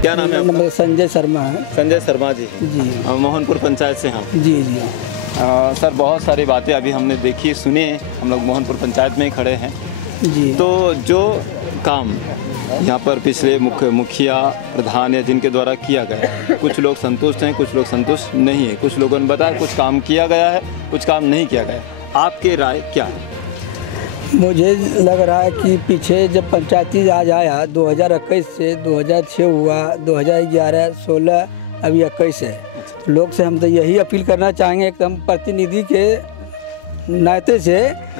क्या नाम है आपका? संजय शर्मा है। संजय शर्मा जी जी मोहनपुर पंचायत से हम। जी जी सर बहुत सारी बातें अभी हमने देखी सुनी, हम लोग मोहनपुर पंचायत में ही खड़े हैं। जी। तो जो काम यहाँ पर पिछले मुखिया प्रधान या जिनके द्वारा किया गया, कुछ लोग संतुष्ट हैं, कुछ लोग संतुष्ट नहीं है। कुछ लोगों ने बताया कुछ काम किया गया है, कुछ काम नहीं किया गया। आपकी राय क्या है? मुझे लग रहा है कि पीछे जब पंचायती राज आया 2021 से 2006 हुआ, 2011, 16, अभी 21 है। लोग से हम तो यही अपील करना चाहेंगे एकदम प्रतिनिधि के नाते से।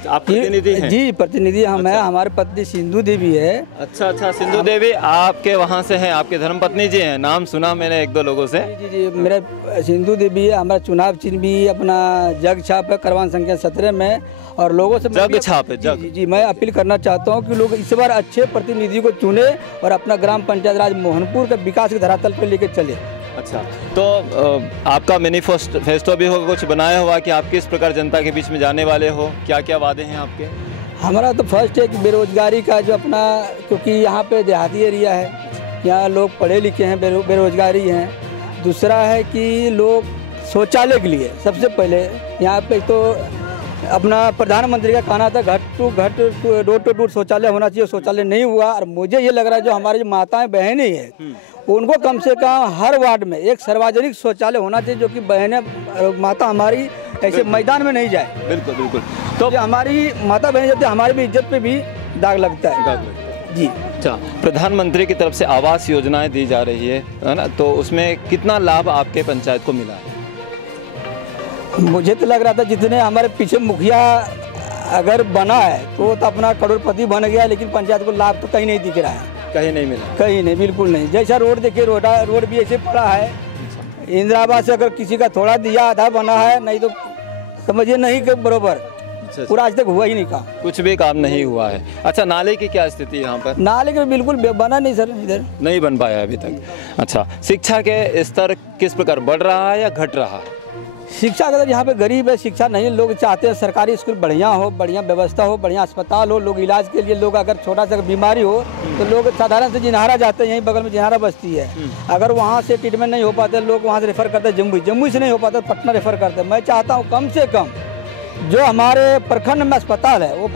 आप प्रतिनिधि हैं? जी प्रतिनिधि हम हैं। हमारे पत्नी सिंधु देवी है। अच्छा, सिंधु देवी आपके वहाँ से हैं, आपके धर्मपत्नी जी हैं। नाम सुना मैंने एक दो लोगों से। जी जी मेरा सिंधु देवी है। हमारा चुनाव चिन्ह भी अपना जग छाप है, करवान संख्या 17 में। और लोगों से जग छाप है, जग। जी मैं अपील करना चाहता हूँ कि लोग इस बार अच्छे प्रतिनिधि को चुने और अपना ग्राम पंचायत राज मोहनपुर के विकास के धरातल पर लेकर चले। अच्छा, तो आपका मैनिफेस्टो भी होगा कुछ बनाया हुआ कि आप किस प्रकार जनता के बीच में जाने वाले हो, क्या क्या वादे हैं आपके? हमारा तो फर्स्ट है कि बेरोजगारी का जो अपना, क्योंकि यहाँ पे देहाती एरिया है, यहाँ लोग पढ़े लिखे हैं, बेरोजगारी हैं। दूसरा है कि लोग शौचालय के लिए सबसे पहले यहाँ पे तो अपना प्रधानमंत्री का कहना था घर टू डोर टू डोर शौचालय होना चाहिए। शौचालय नहीं हुआ और मुझे ये लग रहा है जो हमारी जो माताएं बहनें हैं उनको कम से कम हर वार्ड में एक सार्वजनिक शौचालय होना चाहिए, जो कि बहनें माता हमारी ऐसे मैदान में नहीं जाए। बिल्कुल बिल्कुल। तो हमारी माता बहनें जाते हमारी भी इज्जत पे भी दाग लगता है। जी। अच्छा, प्रधानमंत्री की तरफ से आवास योजनाएं दी जा रही है ना, तो उसमें कितना लाभ आपके पंचायत को मिला है? मुझे तो लग रहा था जितने हमारे पीछे मुखिया अगर बना है तो अपना करोड़पति बन गया, लेकिन पंचायत को लाभ तो कहीं नहीं दिख रहा है। कहीं नहीं मिला? कहीं नहीं, बिल्कुल नहीं। जैसा रोड देखिए, रोड भी ऐसे पड़ा है। इंदिरा आवास से अगर किसी का थोड़ा दिया आधा बना है, नहीं तो समझिए नहीं के बरोबर। पूरा आज तक हुआ ही नहीं काम, कुछ भी काम नहीं हुआ है। अच्छा, नाले की क्या स्थिति यहाँ पर? नाले के बिल्कुल बना नहीं सर, इधर नहीं बन पाया अभी तक। अच्छा, शिक्षा के स्तर किस प्रकार बढ़ रहा है या घट रहा है? शिक्षा अगर यहाँ पे गरीब है, शिक्षा नहीं, लोग चाहते हैं सरकारी स्कूल बढ़िया हो, बढ़िया व्यवस्था हो, बढ़िया अस्पताल हो। लोग इलाज के लिए, लोग अगर छोटा सा बीमारी हो तो लोग साधारण से जिन्हारा जाते हैं, यहीं बगल में जिन्हारा बस्ती है। अगर वहाँ से ट्रीटमेंट नहीं हो पाते, लोग वहाँ से रेफर करते हैं जम्मू से नहीं हो पाता पटना रेफर करते हैं। मैं चाहता हूँ कम से कम जो हमारे प्रखंड में अस्पताल है वो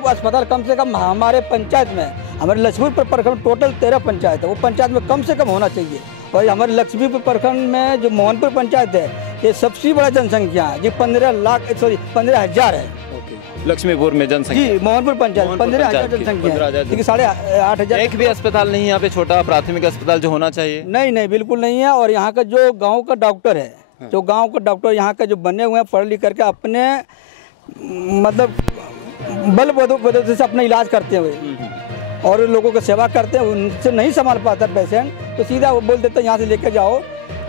अस्पताल कम से कम हमारे पंचायत में, हमारे लक्ष्मीपुर प्रखंड टोटल 13 पंचायत है, वो पंचायत में कम से कम होना चाहिए। और हमारे लक्ष्मीपुर प्रखंड में जो मोहनपुर पंचायत है, ये सबसे बड़ा जनसंख्या है जी, 15,000 है। लक्ष्मीपुर में जनसंख्या जी, मोहनपुर पंचायत 15,000 जनसंख्या है, लेकिन 8,500। एक भी अस्पताल नहीं यहाँ पे, छोटा प्राथमिक अस्पताल जो होना चाहिए? नहीं बिल्कुल नहीं है। और यहाँ का जो गाँव का डॉक्टर है, जो गांव के डॉक्टर यहाँ के जो बने हुए हैं पढ़ लिख करके अपने मतलब बल बदौलत से अपना इलाज करते हुए और लोगों की सेवा करते हैं, उनसे नहीं संभाल पाता पेशेंट तो सीधा वो बोल देते हैं यहाँ से लेकर जाओ,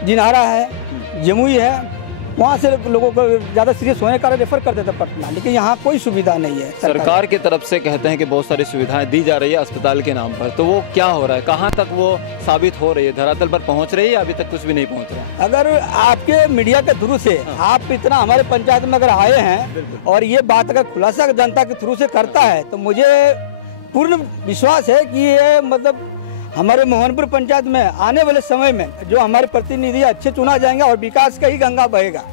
जिन्हारा है, जमुई है, वहाँ से लोगों को ज़्यादा सीरियस होने का रेफर कर देते पटना। लेकिन यहाँ कोई सुविधा नहीं है। सरकार की तरफ से कहते हैं कि बहुत सारी सुविधाएं दी जा रही है अस्पताल के नाम पर, तो वो क्या हो रहा है, कहाँ तक वो साबित हो रही है, धरातल पर पहुँच रही है? अभी तक कुछ भी नहीं पहुँच रहा है। अगर आपके मीडिया के थ्रू से आप इतना हमारे पंचायत में अगर आए हैं और ये बात अगर खुलासा जनता के थ्रू से करता है तो मुझे पूर्ण विश्वास है कि ये मतलब हमारे मोहनपुर पंचायत में आने वाले समय में जो हमारे प्रतिनिधि अच्छे चुना जाएंगे और विकास का ही गंगा बहेगा।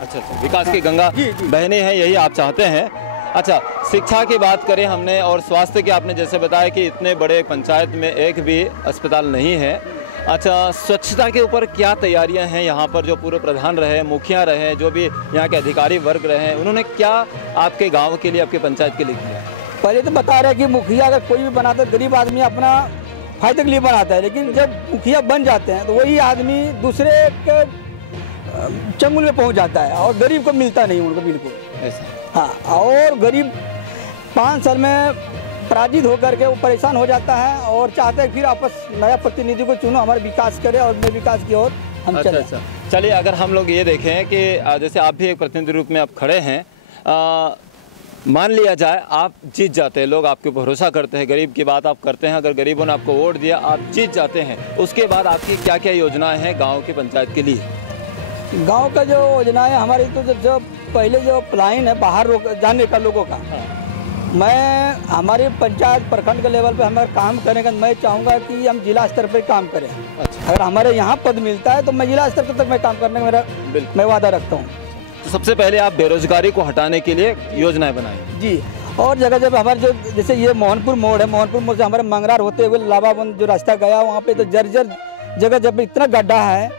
अच्छा, विकास की गंगा बहने हैं, यही आप चाहते हैं। अच्छा, शिक्षा की बात करें हमने और स्वास्थ्य की, आपने जैसे बताया कि इतने बड़े पंचायत में एक भी अस्पताल नहीं है। अच्छा, स्वच्छता के ऊपर क्या तैयारियां हैं यहाँ पर? जो पूर्व प्रधान रहे, मुखिया रहे, जो भी यहाँ के अधिकारी वर्ग रहे, उन्होंने क्या आपके गाँव के लिए, आपके पंचायत के लिए किया? पहले तो बता रहे कि मुखिया अगर कोई भी बनाता है, गरीब आदमी अपना फायदे के लिए बनाता है, लेकिन जब मुखिया बन जाते हैं तो वही आदमी दूसरे के चंगुल में पहुंच जाता है और गरीब को मिलता नहीं उनको बिल्कुल ऐसा। हाँ, और गरीब 5 साल में पराजित होकर के वो परेशान हो जाता है और चाहते हैं फिर आपस नया प्रतिनिधि को चुनो, हमारे विकास करे और मैं विकास की ओर हम चले। चलिए, अगर हम लोग ये देखें कि जैसे आप भी एक प्रतिनिधि रूप में आप खड़े हैं, मान लिया जाए आप जीत जाते हैं, लोग आपके भरोसा करते हैं, गरीब की बात आप करते हैं, अगर गरीबों ने आपको वोट दिया, आप जीत जाते हैं, उसके बाद आपकी क्या क्या योजनाएं हैं गांव की पंचायत के लिए? गांव का जो योजनाएं हमारी तो जो पहले जो प्लान है बाहर जाने का लोगों का, मैं हमारे पंचायत प्रखंड के लेवल पे हमें काम करने का मैं चाहूँगा कि हम जिला स्तर पे काम करें। अच्छा। अगर हमारे यहाँ पद मिलता है तो मैं जिला स्तर तक मैं काम करने का मेरा मैं वादा रखता हूँ। तो सबसे पहले आप बेरोजगारी को हटाने के लिए योजनाएं बनाएं। जी, और जगह जगह हमारे जो जैसे ये मोहनपुर मोड़ है, मोहनपुर मोड़ से हमारे मंगरार होते हुए लाभाबंद जो रास्ता गया वहाँ पे तो जर्जर जगह जब इतना गड्ढा है,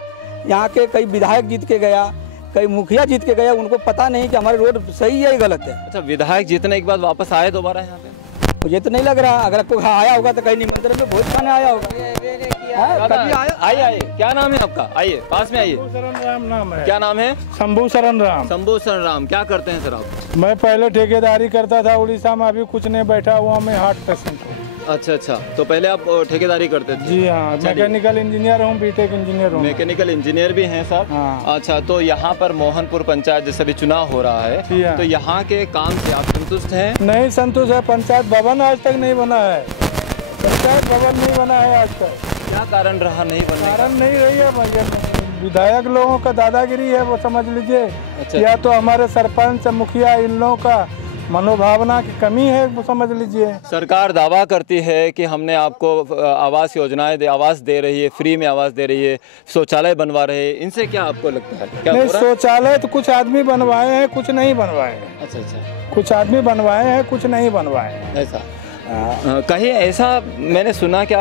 यहाँ के कई विधायक जीत के गया, कई मुखिया जीत के गया, उनको पता नहीं कि हमारे रोड सही है या गलत है। अच्छा, विधायक जीतने के बाद वापस आए दोबारा यहाँ पे? मुझे तो नहीं लग रहा, अगर कोई आया होगा तो कहीं निमंत्रण में भोज खाने आया होगा। कभी आया? आइए, क्या नाम है आपका? आइए, पास में आइए। शरण राम नाम है। क्या नाम है? शंभू शरण राम। शंभू शरण राम। क्या करते हैं सर आप? मैं पहले ठेकेदारी करता था उड़ीसा में, अभी कुछ नहीं, बैठा हुआ मैं हार्ट पेशेंट हूँ। अच्छा, तो पहले आप ठेकेदारी करते थे? जी हाँ, मैकेनिकल इंजीनियर हूँ, बीटेक इंजीनियर हूँ। मैकेनिकल इंजीनियर भी हैं साहब? हाँ। अच्छा, तो यहाँ पर मोहनपुर पंचायत जैसे भी चुनाव हो रहा है, तो यहाँ के काम से आप संतुष्ट हैं? नहीं संतुष्ट है। पंचायत भवन आज तक नहीं बना है, पंचायत भवन नहीं बना है आज तक। क्या कारण रहा नहीं बनने का? कारण नहीं रही है भैया, विधायक लोगों का दादागिरी है, वो समझ लीजिए। अच्छा। या तो हमारे सरपंच मुखिया इन लोगों का मनोभावना की कमी है, वो समझ लीजिए। सरकार दावा करती है कि हमने आपको आवास योजनाएं आवास दे रही है, फ्री में आवास दे रही है, शौचालय बनवा रहे हैं, इनसे क्या आपको लगता है? क्या नहीं, शौचालय तो कुछ आदमी बनवाए हैं, कुछ नहीं बनवाए हैं। अच्छा, कुछ आदमी बनवाए हैं, कुछ नहीं बनवाए हैं। ऐसा कहीं ऐसा मैंने सुना कि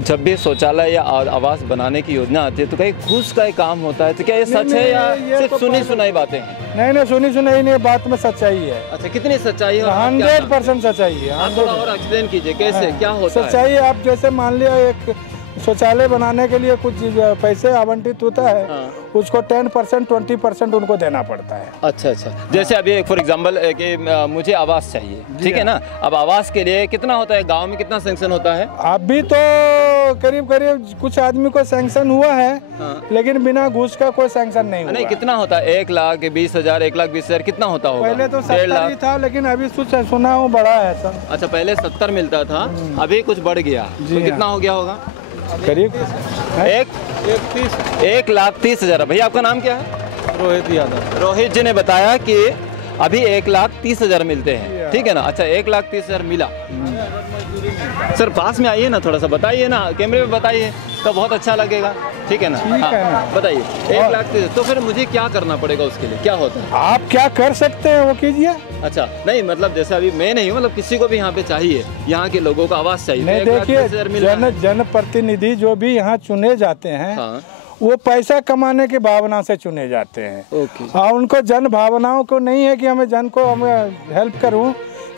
जब भी शौचालय या आवास बनाने की योजना आती है तो कहीं घूस का ही काम होता है, तो क्या ये सच है या सिर्फ सुनी सुनाई बातें हैं? नहीं, सुनी सुनाई नहीं, बात में सच्चाई है। अच्छा, कितनी सच्चाई है? 100% सच्चाई है। आप थोड़ा और एक्सप्लेन कीजिए कैसे क्या होता है? सच्चाई आप जैसे मान लिया एक शौचालय बनाने के लिए कुछ पैसे आवंटित होता है, उसको 10% 20% उनको देना पड़ता है। अच्छा, जैसे अभी फॉर एग्जांपल कि मुझे आवास चाहिए, ठीक है ना? अब आवास के लिए कितना होता है? गांव में कितना सैंक्शन होता है? अभी तो करीब कुछ आदमी को सैंक्शन हुआ है, लेकिन बिना घूस का कोई सैंक्शन नहीं हुआ। नहीं, कितना होता है? 1,20,000 1,20,000 कितना होता होगा? पहले तो 70 था, लेकिन अअभी सुना हूँ बड़ा है सर। अच्छा, पहले 70 मिलता था, अभी कुछ बढ़ गया, तो कितना हो गया होगा? करीब 1,30,000। भैया आपका नाम क्या है? रोहित यादव। रोहित जी ने बताया कि अभी 1,30,000 मिलते हैं, ठीक है ना? अच्छा, 1,30,000 मिला। सर पास में आइए ना, थोड़ा सा बताइए ना, कैमरे में बताइए तो बहुत अच्छा लगेगा, ठीक है ना? हाँ, बताइए। 1,30,000 तो फिर मुझे क्या करना पड़ेगा उसके लिए? क्या होता है? आप क्या कर सकते हैं वो कीजिए। अच्छा, नहीं मतलब जैसे अभी मैं नहीं हूँ, मतलब किसी को भी यहाँ पे चाहिए, यहाँ के लोगों को आवास चाहिए। नहीं, देखिए जनप्रतिनिधि जो भी यहाँ चुने जाते हैं, वो पैसा कमाने की भावना से चुने जाते हैं। हाँ, उनको जन भावनाओं को नहीं है कि हमें जन को हमें हेल्प करूं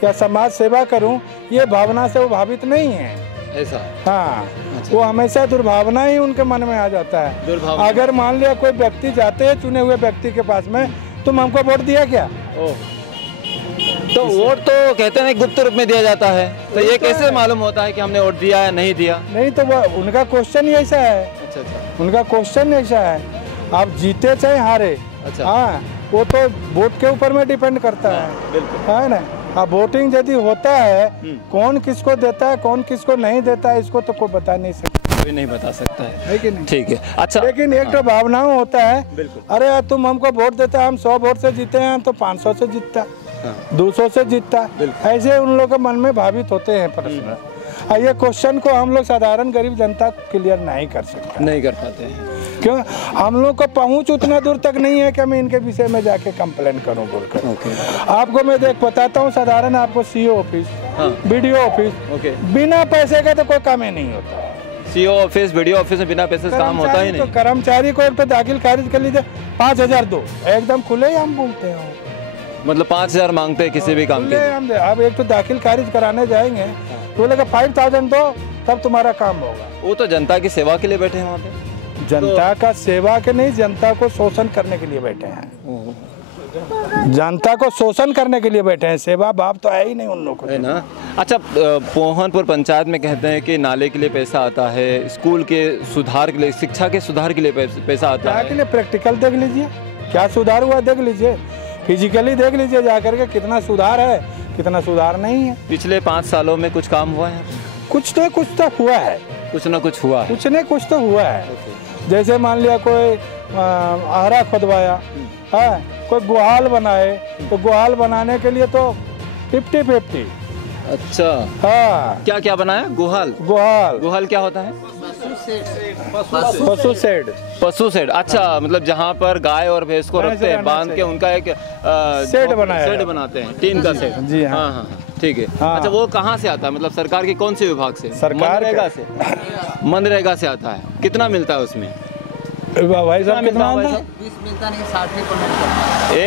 या समाज सेवा करूं, ये भावना से वो भावित नहीं है ऐसा। हाँ, वो हमेशा दुर्भावना ही उनके मन में आ जाता है। अगर मान लिया कोई व्यक्ति जाते हैं चुने हुए व्यक्ति के पास में, तुम हमको वोट दिया क्या? तो वोट तो कहते हैं गुप्त रूप में दिया जाता है, तो ये कैसे मालूम होता है कि हमने वोट दिया या नहीं दिया? नहीं, तो वो उनका क्वेश्चन ही ऐसा है। अच्छा, उनका क्वेश्चन ऐसा है, आप जीते चाहे हारे। अच्छा। हाँ, वो तो वोट के ऊपर में डिपेंड करता है ना। अब वोटिंग यदि होता है, कौन किसको देता है कौन किसको नहीं देता है, इसको तो कोई बता नहीं सकता, कोई नहीं बता सकता है कि नहीं? ठीक है। अच्छा, लेकिन एक तो भावनाओं होता है, अरे तुम हमको वोट देता, हम 100 वोट से जीते हैं तो 500 से जीतता, 200 से जीतता, ऐसे उन लोगों के मन में भावित होते हैं प्रश्न। ये क्वेश्चन को हम लोग साधारण गरीब जनता क्लियर नहीं कर सकते, नहीं कर पाते हैं। क्यों? हम लोग को पहुंच उतना दूर तक नहीं है कि मैं इनके विषय में जाके कंप्लेन करूं बोलकर। आपको मैं बताता हूं, साधारण आपको सीओ ऑफिस, बीडीओ ऑफिस, बिना पैसे का तो कोई काम ही नहीं होता। सीओ ऑफिस, बीडीओ ऑफिस में बिना पैसे काम होता ही नहीं। तो कर्मचारी को तो दाखिल खारिज कर लीजिए, 5,000 दो, एकदम खुले ही हम बोलते हैं। मतलब 5,000 मांगते हैं किसी भी काम के? अब एक तो दाखिल खारिज कराने जाएंगे तो बोलेगा 5,000 दो, तब तुम्हारा काम होगा। वो तो जनता की सेवा के लिए बैठे हैं वहाँ पे। जनता का सेवा के नहीं, जनता को शोषण करने के लिए बैठे हैं। जनता को शोषण करने के लिए बैठे हैं, सेवा भाव तो है ही नहीं उन लोगों को, है ना। अच्छा, मोहनपुर पंचायत में कहते हैं कि नाले के लिए पैसा आता है, स्कूल के सुधार के लिए, शिक्षा के सुधार के लिए पैसा आता है। के लिए प्रैक्टिकल देख लीजिए, क्या सुधार हुआ देख लीजिए, फिजिकली देख लीजिए जाकर के, कितना सुधार है कितना सुधार नहीं है। पिछले 5 सालों में कुछ काम हुआ है? कुछ तो हुआ है, कुछ न कुछ हुआ है, कुछ न कुछ तो हुआ है। जैसे मान लिया कोई आहरा खोदवाया है, कोई गुहाल बनाए, तो गुहाल बनाने के लिए तो 50-50। अच्छा, हाँ। क्या क्या बनाया? गुहाल। गुहाल। गुहाल क्या होता है? पशु शेड। पशु शेड। अच्छा, मतलब जहाँ पर गाय और भैंस को रखते हैं, बांध के उनका एक शेड बनाया, शेड बनाते हैं, टीन का शेड। जी हाँ। हाँ, ठीक है। हाँ। अच्छा, वो कहाँ से आता है? मतलब सरकार के कौन से विभाग से? सरकार मनरेगा से। मनरेगा से आता है। कितना मिलता है उसमें? भाई साहब कितना आता है? 20 मिलता नहीं, 60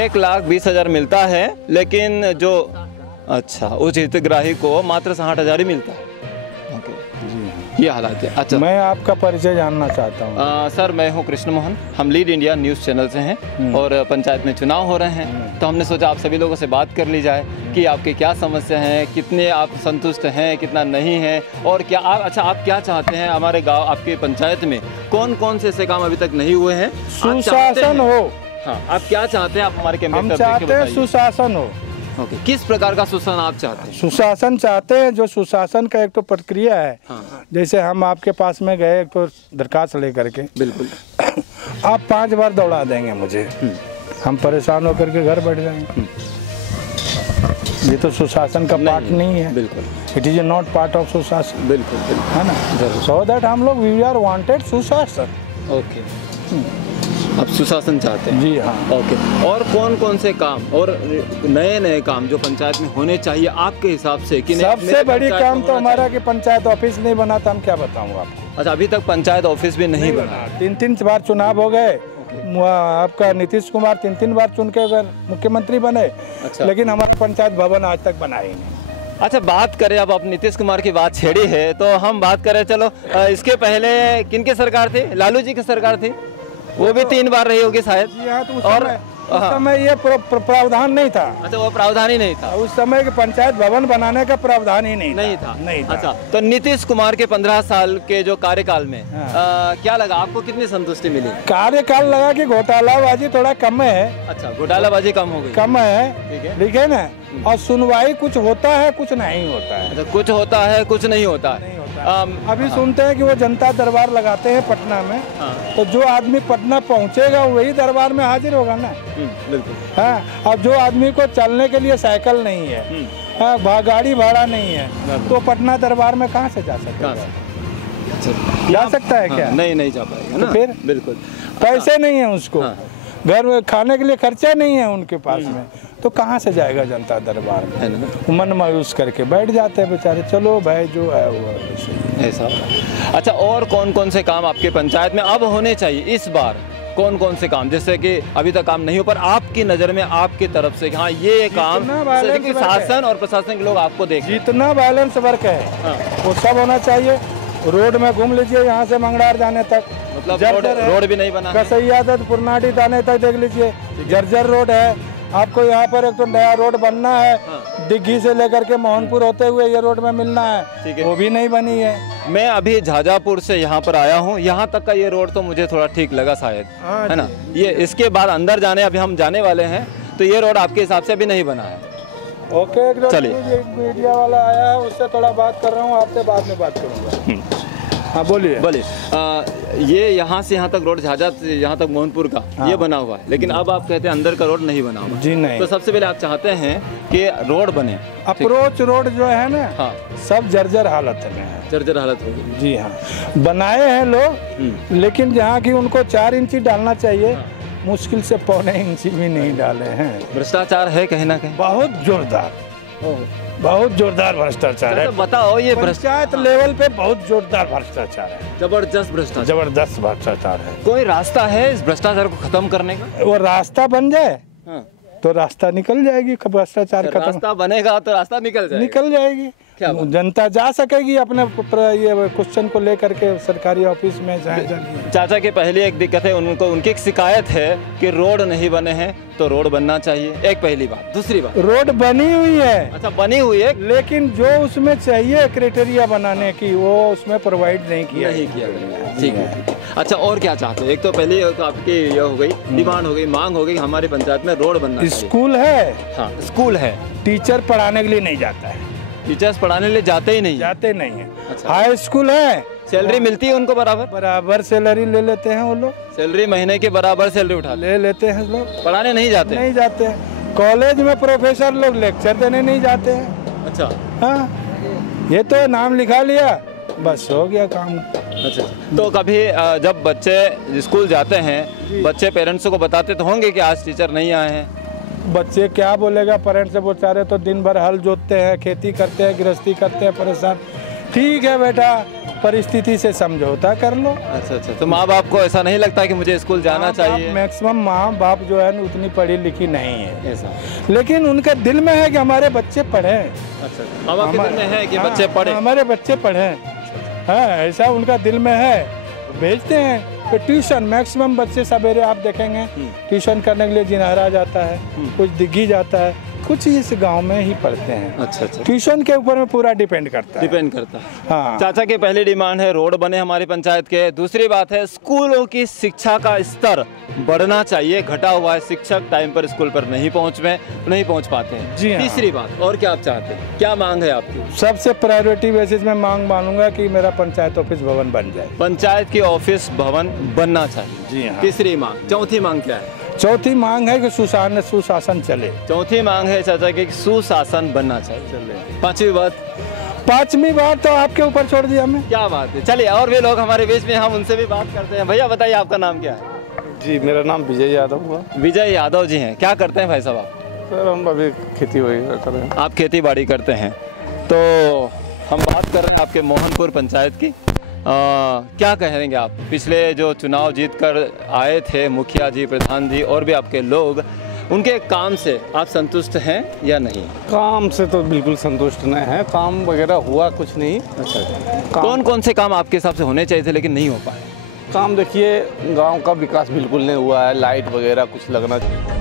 1,20,000 मिलता है, लेकिन जो अच्छा उस हितग्राही को मात्र 60,000 ही मिलता है। ओके जी, ये हालात है। अच्छा, मैं आपका परिचय जानना चाहता हूँ। सर, मैं हूँ कृष्ण मोहन, हम लीड इंडिया न्यूज़ चैनल से हैं और पंचायत में चुनाव हो रहे हैं, तो हमने सोचा आप सभी लोगों से बात कर ली जाए कि आपकी क्या समस्या है, कितने आप संतुष्ट हैं, कितना नहीं है, और क्या आप आप क्या चाहते हैं हमारे गांव, आपके पंचायत में कौन कौन से ऐसे काम अभी तक नहीं हुए हैं? सुशासन हो। हाँ, आप क्या चाहते हैं? आप हमारे कैमरे हम पे चाहते हैं सुशासन हो। ओके, किस प्रकार का सुशासन आप चाहते हैं? सुशासन चाहते हैं, जो सुशासन का एक तो प्रक्रिया है। हाँ। जैसे हम आपके पास में गए एक तो दरखास्त लेकर के, बिल्कुल, आप 5 बार दौड़ा देंगे मुझे, हम परेशान होकर के घर बैठ जाएंगे। ये तो सुशासन का पार्ट नहीं है। बिल्कुल, it is not part of सुशासन। बिल्कुल, है ना? सो दैट हम लोग वी आर वांटेड सुशासन। ओके, आप सुशासन चाहते हैं? जी हाँ। ओके, और कौन कौन से काम और नए नए काम जो पंचायत में होने चाहिए आपके हिसाब से? कि सबसे बड़ी काम तो हमारा कि पंचायत ऑफिस नहीं बना था, हम क्या बताऊँ आपको। अच्छा, अभी तक पंचायत ऑफिस भी नहीं बना। 3 बार चुनाव हो गए। आपका नीतीश कुमार 3 बार चुन के अगर मुख्यमंत्री बने। अच्छा। लेकिन हमारा पंचायत भवन आज तक बना ही नहीं। अच्छा, बात करें, अब आप नीतीश कुमार की बात छेड़ी है तो हम बात करें, चलो इसके पहले किनकी सरकार थी? लालू जी की सरकार थी, वो भी 3 बार रही होगी शायद। जी हाँ, तो उस समय ये प्रावधान नहीं था। अच्छा, वो प्रावधान ही नहीं था उस समय के पंचायत भवन बनाने का प्रावधान ही नहीं था। अच्छा, तो नीतीश कुमार के 15 साल के जो कार्यकाल में क्या लगा आपको, कितनी संतुष्टि मिली? कार्यकाल लगा कि घोटालाबाजी थोड़ा कम है। अच्छा, घोटालाबाजी कम हो गई, कम है, ठीक है ना? और सुनवाई कुछ होता है, कुछ नहीं होता है। अच्छा, कुछ होता है, कुछ नहीं होता है। अभी सुनते हैं कि वो जनता दरबार लगाते हैं पटना में, तो जो आदमी पटना पहुंचेगा वही दरबार में हाजिर होगा ना। बिल्कुल। हाँ, अब जो आदमी को चलने के लिए साइकिल नहीं है, हाँ, गाड़ी भाड़ा नहीं है, तो पटना दरबार में कहाँ से जा सकता है? जा सकता है क्या? नहीं जा पाएगा ना। फिर बिल्कुल, पैसे नहीं है उसको, घर में खाने के लिए खर्चा नहीं है उनके पास में, तो कहाँ से जाएगा जनता दरबार में? मन मायूस करके बैठ जाते हैं बेचारे। चलो भाई, जो है वो ऐसा। अच्छा, और कौन कौन से काम आपके पंचायत में अब होने चाहिए इस बार? कौन कौन से काम, जैसे कि अभी तक काम नहीं हो पर आपकी नज़र में, आपकी तरफ से, हाँ ये काम शासन और प्रशासन के लोग आपको देख, जितना बैलेंस वर्क है वो सब होना चाहिए। रोड में घूम लीजिए, यहाँ से मंगड़ार जाने तक, मतलब रोड भी नहीं बना। कसैया पुरनाटी जाने तक देख लीजिए, जर्जर रोड है। आपको यहाँ पर एक तो नया रोड बनना है, दिग्घी से लेकर के मोहनपुर होते हुए ये रोड में मिलना है, वो भी नहीं बनी है। मैं अभी झाजापुर से यहाँ पर आया हूँ, यहाँ तक का ये रोड तो मुझे थोड़ा ठीक लगा शायद, है ना? ये इसके बाद अंदर जाने अभी हम जाने वाले हैं, तो ये रोड आपके हिसाब से अभी नहीं बना है। ओके, चलिए, मीडिया वाला आया है, उससे थोड़ा बात कर रहा हूँ, आपसे बाद में बात करूँगा। हाँ, बोलिए। ये यहाँ से यहाँ तक रोड झाझा से यहाँ तक मोहनपुर का ये बना हुआ है, लेकिन अब आप कहते हैं अंदर का रोड नहीं बना हुआ। जी नहीं। तो सबसे पहले आप चाहते हैं कि रोड बने, अप्रोच रोड जो है ना, हाँ, सब जर्जर हालत में है। जर्जर हालत हो गई। जी हाँ, बनाए हैं लोग, लेकिन जहाँ की उनको 4 इंची डालना चाहिए, मुश्किल से 1.25 इंची भी नहीं डाले हैं। भ्रष्टाचार है कहीं ना कहीं, बहुत जोरदार, बहुत जोरदार भ्रष्टाचार है। बताओ, ये पंचायत लेवल पे बहुत जोरदार भ्रष्टाचार है, जबरदस्त भ्रष्टाचार, जबरदस्त भ्रष्टाचार है। कोई रास्ता है इस भ्रष्टाचार को खत्म करने का? वो रास्ता बन जाए तो रास्ता निकल जाएगी, भ्रष्टाचार खत्म। रास्ता बनेगा तो रास्ता निकल जाएगी। क्या जनता जा सकेगी अपने ये क्वेश्चन को लेकर के सरकारी ऑफिस में। चाचा के पहले एक दिक्कत है, उनको उनकी एक शिकायत है कि रोड नहीं बने हैं, तो रोड बनना चाहिए, एक पहली बात। दूसरी बात, रोड बनी हुई है। अच्छा, बनी हुई है, लेकिन जो उसमें चाहिए क्राइटेरिया बनाने की, वो उसमें प्रोवाइड नहीं किया गया। ठीक है। अच्छा, और क्या चाहते हैं? एक तो पहले आपकी ये हो गई डिमांड, हो गई मांग, हो गई हमारी पंचायत में रोड बनना चाहिए। स्कूल है, हाँ स्कूल है, टीचर पढ़ाने के लिए नहीं जाता है, टीचर्स पढ़ाने के लिए जाते ही नहीं है। अच्छा। हाई स्कूल है, सैलरी मिलती है उनको बराबर सैलरी ले लेते हैं वो लोग, सैलरी महीने के बराबर सैलरी उठा ले लेते हैं लोग, पढ़ाने नहीं जाते। कॉलेज में प्रोफेसर लोग लेक्चर देने नहीं जाते हैं। अच्छा। हाँ, ये तो नाम लिखा लिया, बस हो गया काम। अच्छा, तो कभी जब बच्चे स्कूल जाते हैं, बच्चे पेरेंट्स को बताते तो होंगे कि आज टीचर नहीं आए हैं? बच्चे क्या बोलेगा, पेरेंट्स से बेचारे तो दिन भर हल जोतते हैं, खेती करते हैं, गृहस्थी करते हैं, परेशान। ठीक है बेटा, परिस्थिति से समझौता कर लो। अच्छा, तो माँ बाप को ऐसा नहीं लगता कि मुझे स्कूल जाना चाहिए? मैक्सिमम माँ बाप जो है उतनी पढ़ी लिखी नहीं है ऐसा, लेकिन उनके दिल में है कि हमारे बच्चे पढ़ें। अच्छा, माँ बाप के दिल में है कि बच्चे पढ़ें, हमारे बच्चे पढ़ें। हाँ, ऐसा उनका दिल में है, भेजते हैं। तो ट्यूशन मैक्सिमम बच्चे सवेरे आप देखेंगे ट्यूशन करने के लिए जिनारा जाता है, कुछ दिग्गी जाता है, कुछ इस गांव में ही पढ़ते हैं। अच्छा, ट्यूशन के ऊपर में पूरा डिपेंड करता है। हाँ। चाचा की पहली डिमांड है रोड बने हमारी पंचायत के। दूसरी बात है स्कूलों की शिक्षा का स्तर बढ़ना चाहिए, घटा हुआ है, शिक्षक टाइम पर स्कूल पर नहीं पहुंच पाते हैं। जी हाँ। तीसरी बात, और क्या आप चाहते हैं, क्या मांग है आपकी? सबसे प्रायोरिटी बेसिस में मांग मानूंगा कि मेरा पंचायत ऑफिस भवन बन जाए। पंचायत की ऑफिस भवन बनना चाहिए। जी हाँ। तीसरी मांग। चौथी मांग क्या है? चौथी मांग है कि सुशासन चले। चौथी मांग है चाचा की सुशासन बनना चाहिए। पांचवी बात तो आपके ऊपर छोड़ दिया मैं। क्या बात है, चलिए और भी लोग हमारे बीच में, हम उनसे भी बात करते हैं। भैया बताइए आपका नाम क्या है? जी, मेरा नाम विजय यादव हुआ। विजय यादव जी हैं, क्या करते हैं भाई साहब आप? सर हम अभी खेती वगैरह कर रहे हैं। आप खेती बाड़ी करते हैं, तो हम बात कर रहे हैं आपके मोहनपुर पंचायत की। क्या कहेंगे आप, पिछले जो चुनाव जीत कर आए थे मुखिया जी, प्रधान जी और भी आपके लोग, उनके काम से आप संतुष्ट हैं या नहीं? काम से तो बिल्कुल संतुष्ट नहीं है, काम वगैरह हुआ कुछ नहीं। अच्छा, कौन कौन से काम आपके हिसाब से होने चाहिए थे लेकिन नहीं हो पाए? काम देखिए, गांव का विकास बिल्कुल नहीं हुआ है, लाइट वगैरह कुछ लगना चाहिए।